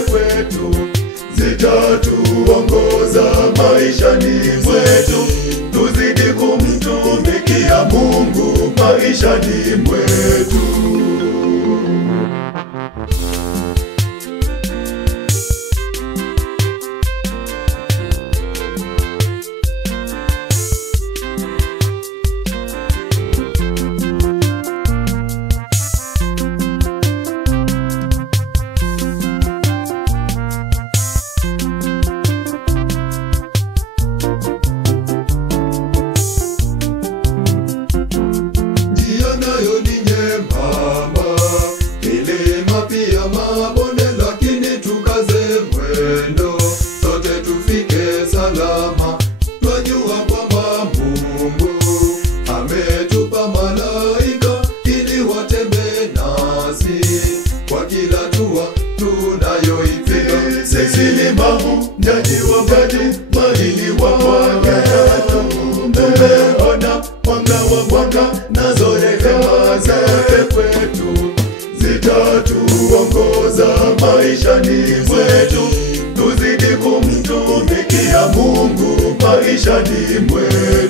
kwetu zitatuongoza maishani mwetu. Tuzidi kumtumikia Mungu maishani mwetu. Twajua kwamba Mungu ametupa malaika ili watembee nasi kwa kila hatua tunayoipiga. Sisi ni mahujaji wa matumaini wa Bwana. Tumeona mwanga wa Bwana, nazo rehema zake kwetu zitatuongoza maishani mwetu. Tuzidi kumtumikia Mungu maishani mwetu.